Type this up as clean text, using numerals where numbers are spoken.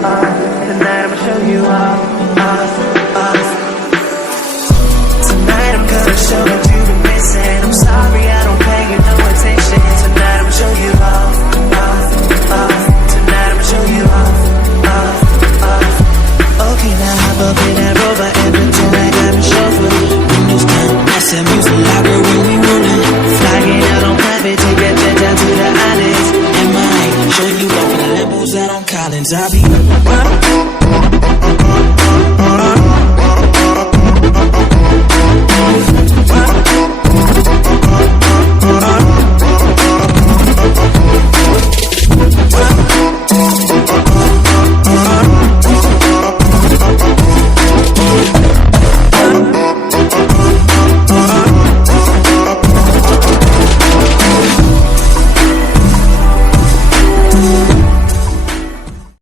Tonight I'ma show you off. Tonight I'm gonna show what you've been missing. I'm sorry I don't pay you no attention. Tonight I'ma show you off. Tonight I'ma show you off. Okay, now hop up in that Rover and pretend like I'm a chauffeur. Windows down, that's that music loud, girl, when we rollin'. Flying out on private, take that jet down to the islands. And mine, show you off in the Lambos out on Collins. I'll be